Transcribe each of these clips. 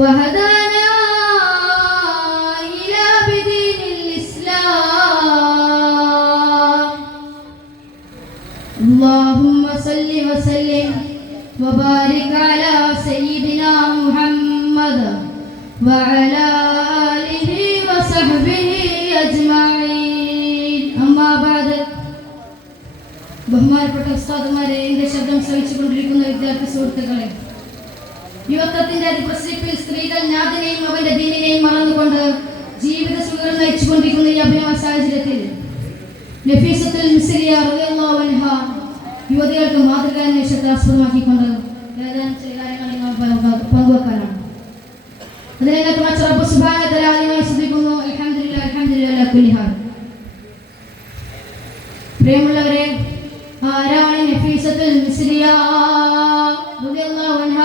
وهدانا إلى بدين الإسلام اللهم صل وسلم وبارك على سيدنا محمد وعلى آله وصحبه أجمعين أما بعد ബഹുമാനപ്പെട്ട ഉസ്താദുമാരെ, എന്റെ ശബ്ദം ശ്രവിച്ചുകൊണ്ടിരിക്കുന്ന വിദ്യാർത്ഥി സുഹൃത്തുക്കളെ, യുവത്വത്തിന്റെ അതിപ്രസരിപ്പിൽ സ്ത്രീകൾ നാഥനെയും അവന്റെ ദീനിനെയും മറന്നുകൊണ്ട് ജീവിത സുഖങ്ങൾ നയിച്ചുകൊണ്ടിരിക്കുന്ന ഈ അഭിനവ സാഹചര്യത്തിൽ നഫീസത്തുൽ മിസ്രിയ റളിയല്ലാഹു അൻഹ യുവതികൾക്ക് മാതൃകാന്വേഷണത്തെ ആസ്പദമാക്കിക്കൊണ്ട് ഏതാനും ചില കാര്യങ്ങൾ നിങ്ങൾ പങ്കുവെക്കാനാണ്. അതിനകത്ത് മറ്റു റബ്ബ് സുബ്ഹാനഹു വ തആല ആദ്യമായി സ്തുതിക്കുന്നു. അൽഹംദുലില്ലാഹി അൽഹംദുലില്ലാഹി അലാ കുല്ലി ഹാൽ. പ്രിയമുള്ളവരെ, ആരാണ് നഫീസത്തുൽ മിസ്രിയ റളിയല്ലാഹു അൻഹ?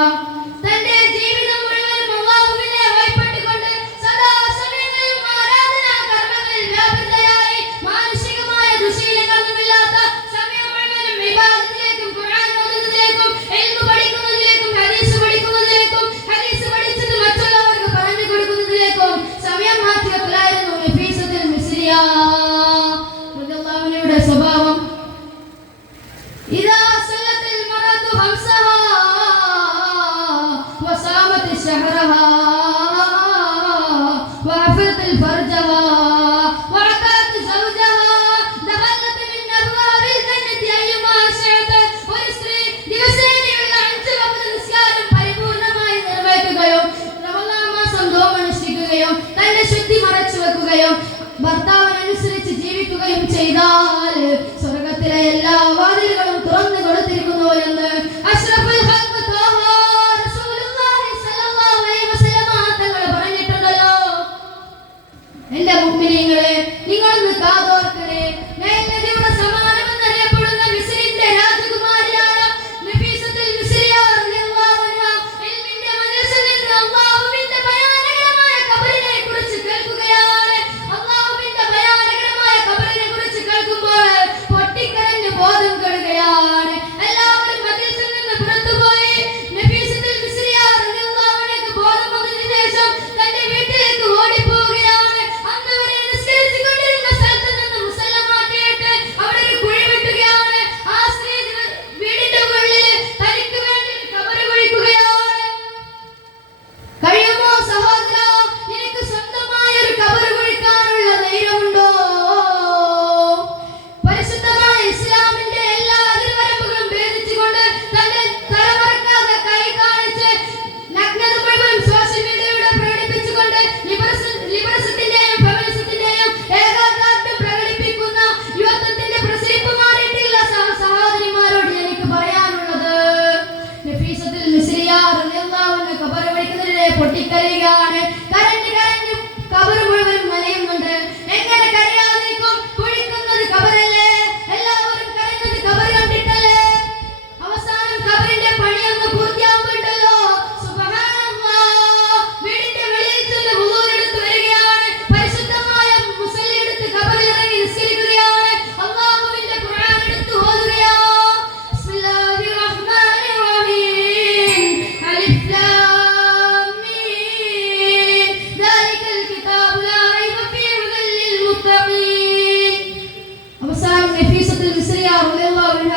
തന്റെ ജീവിതം മുഴുവൻ അല്ലാഹുവിനെ ഭയപ്പെട്ടുകൊണ്ട് സദാ സമയങ്ങളിലും ആരാധനാ കർമ്മങ്ങളിൽ വ്യാപൃതയായി മാനുഷികമായ ദുശീലങ്ങളൊന്നുമില്ലാത്ത സമയം മുഴുവനും ഇബാദത്തിലേക്കും ഖുർആൻ ഓതുന്നതിലേക്കും ഇൽമു പഠിക്കുന്നതിലേക്കും ഹദീസ് പഠിക്കുന്നതിലേക്കും ഹദീസ് പഠിച്ചത് മറ്റുള്ളവർക്ക് പറഞ്ഞു കൊടുക്കുന്നതിലേക്കും സമയം മാറ്റിവെക്കലായിരുന്നു നഫീസത്തുൽ മിസ്രിയ റളിയല്ലാഹു അൻഹയുടെ സ്വഭാവം. إذا صلت المرأة خمسها وصامت شهرها وحفظت فرجها وعطت زوجها دخلت من أبواب الجنة أيما شئت. ഒരു സ്ത്രീ ദിവസേനയുള്ള 5 വക്ത് നിസ്കാരം പരിപൂർണമായി നിർവഹിക്കുകയും റമളാൻ മാസം നോമ്പ് അനുഷ്ഠിക്കുകയും തന്റെ ശുദ്ധി മറച്ചു വെക്കുകയും ഭർത്താവിനനുസരിച്ച് ജീവിക്കുകയും ചെയ്താൽ സ്വർഗത്തിലെ എല്ലാ വാതിലുകളും തുറന്നു കൊടുത്തിരിക്കുന്നു എന്ന് അഷ്റഫുൽ ഖൽഖ് ത്വാഹ റസൂലുള്ളാഹി സ്വല്ലല്ലാഹു അലൈഹി വസല്ലം തങ്ങൾ പറഞ്ഞിട്ടുണ്ടല്ലോ. എന്റെ മുഅ്മിനീങ്ങളെ, നിങ്ങളൊന്ന് കാതോർക്കണേ. നൈൽ നദിയുടെ സമാനമെന്നറിയപ്പെടുന്ന മിസ്രിന്റെ രാജകുമാരിയായ നഫീസത്തുൽ മിസ്രിയ റളിയല്ലാഹു അൻഹ ഇൽമിന്റെ മജ്ലിസിൽ നിന്ന് അല്ലാഹുവിന്റെ ഭയാനകമായ ഖബറിനെ കുറിച്ച് കേൾക്കുകയാണ്. അല്ലാഹുവിന്റെ ഭയാനകമായ ഖബറിനെ കുറിച്ച് കേൾക്കുമ്പോൾ പൊട്ടിക്കരഞ്ഞ് ബോധം കെടുകയാണ്. എല്ലാവരും മജ്ലിസിൽ നിന്ന് പുറത്തുപോയി. നഫീസത്തുൽ മിസ്രിയ റളിയല്ലാഹു അൻഹയ്ക്ക് ബോധം വന്നതിന് ശേഷം തന്റെ വീട്ടിലേക്ക് ഓടിപ്പോവുകയാണ്. അന്ന് വരെ നിസ്കരിച്ചുകൊണ്ടിരുന്ന സ്ഥലത്ത് നിന്ന് മുസല്ല മാറ്റിയിട്ട് അവിടെ ഒരു കുഴി വെട്ടുകയാണ്. ആ സ്ത്രീ വീടിന്റെ മുകളിൽ തനിക്ക് വേണ്ടി ഒരു ഖബറ് കുഴിക്കുകയാണ്. കഴിയുമോ സഹോദര, നിനക്ക് സ്വന്തമായ ഒരു ഖബറ് കുഴിക്കാനുള്ള ധൈര്യമുണ്ടോ? പരിശുദ്ധമായ ഇസ്ലാമിന്റെ എല്ലാ അതിർവരമ്പുകളും ഭേദിച്ചുകൊണ്ട് തന്റെ തലമറക്കാതെ കൈ കാണിച്ച് നഗ്നത മുഴുവൻ സോഷ്യൽ മീഡിയയുടെ പ്രകടിപ്പിച്ചുകൊണ്ട് ലിബറസത്തിന്റെയും ഫെമിനിസത്തിന്റെയും ഏകാധിപത്യം പ്രകടിപ്പിക്കുന്ന യുവത്വത്തിന്റെ പ്രസരിപ്പ് മാറിയിട്ടില്ല സഹോദരിമാരോട് എനിക്ക് പറയാനുള്ളത്, നഫീസത്തുൽ മിസ്രിയ റളിയല്ലാഹു അൻഹ ഖബർ കുഴിക്കുന്നതിനെ പൊട്ടിക്കരയുകയാണ്. കരഞ്ഞ് കരഞ്ഞ് ഖബർ മുഴുവൻ നനയുന്നുണ്ട്. എങ്ങനെ കരയാതിരിക്കും? കുഴിക്കുന്നത് ഖബറല്ലേ? എല്ലാവരും കരയുന്നത് ഖബർ കണ്ടിട്ടല്ലേ? അവസാനം ഖബറിന്റെ പണിയൊന്ന് പൂർത്തിയാവുന്നുണ്ടല്ലോ. സുബ്ഹാനല്ലാഹ്, വീടിന്റെ വെളിയിൽ ചെന്ന് വുളൂ എടുത്ത് വരികയാണ്. പരിശുദ്ധമായ മുസല്ലി എടുത്ത് ഖബറിൽ ഇറങ്ങി നിസ്കരിക്കുകയാണ്. അല്ലാഹുവിന്റെ ഖുർആൻ എടുത്ത് ഓതുകയാണ്. ബിസ്മില്ലാഹിർ റഹ്മാനിർ റഹീം. അലിഫ് ലാം മീം. ദാലികൽ കിതാബു ലാ റൈബ ഫീഹി ഹുദൽ ലിൽ മുത്തഖീൻ. അവസാനം നഫീസത്തുൽ മിസ്രിയ റളിയല്ലാഹു അൻഹ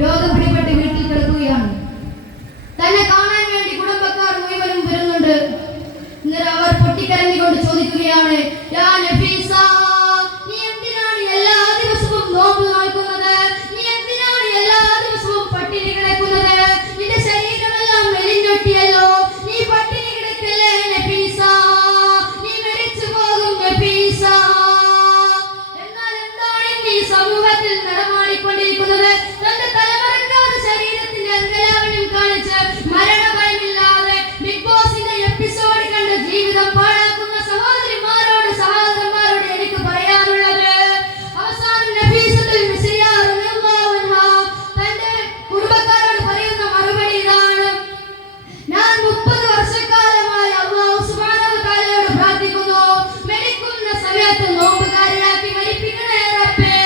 രോഗം പിടിപെട്ട് വീട്ടിൽ കിടക്കുകയാണ്. തന്നെ കാണാൻ വേണ്ടി കുടുംബക്കാർ മുഴുവനും വരുന്നുണ്ട്. എന്നിട്ട് അവർ പൊട്ടിക്കരഞ്ഞുകൊണ്ട് ചോദിക്കുകയാണ്, യാ നഫീസ, നീ എന്തിനാണ് എല്ലാ ദിവസവും നോമ്പ് നോക്കുന്നത്? നീ എന്തിനാണ് എല്ലാ ദിവസവും പട്ടിണി കിടക്കുന്നത്? നിന്റെ ശരീരമെല്ലാം മെലിഞ്ഞൊട്ടിയല്ലോ. നീ പട്ടിണി കിടക്കല്ലേ നഫീസ? നീ മരിച്ചു പോകും നഫീസ. എന്നാൽ എന്താണ് ഈ സമൂഹത്തിൽ നടമാടിക്കൊണ്ടിരിക്കുന്നത്? തന്റെ തലമറക്കാതെ ശരീരത്തിന്റെ അംഗലാവണ്യം കാണിച്ച് മരണഭയമില്ലാതെ ബിഗ് ബോസിന്റെ എപ്പിസോഡ് കണ്ട് ജീവിതം പാഴാക്കുന്ന സഹോദരന്മാരോട് എനിക്ക് പറയാനുള്ളത്, അവസാനം നഫീസത്തുൽ മിസ്രിയ റളിയല്ലാഹു അൻഹ തന്റെ കുടുംബക്കാരോട് പറയുന്ന മറുപടി ഇതാണ്: ഞാൻ 30 വർഷക്കാലമായി അല്ലാഹു സുബ്ഹാനഹു വ തആലയോട് പ്രാർത്ഥിക്കുന്നു, മരിക്കുന്ന സമയത്ത് നോമ്പുകാരിയാക്കി മരിപ്പിക്കണേ റബ്ബേ.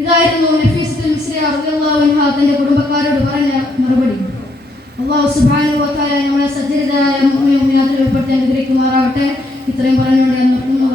ഇതായിരുന്നു നഫീസത്തുൽ മിസ്രിയ റളിയല്ലാഹു അൻഹ തന്റെ കുടുംബക്കാരോട് പറഞ്ഞ മറുപടി. അല്ലാഹു സുബ്ഹാനഹു വ തആല നമ്മളെ സജ്ജീകരായ മുഅ്മിനീങ്ങളിൽ ഉൾപ്പെടുത്തി അനുഗ്രഹിക്കുമാറാവട്ടെ. ഇത്രയും പറഞ്ഞുകൊണ്ട് ഞാൻ നിർത്തുന്നു.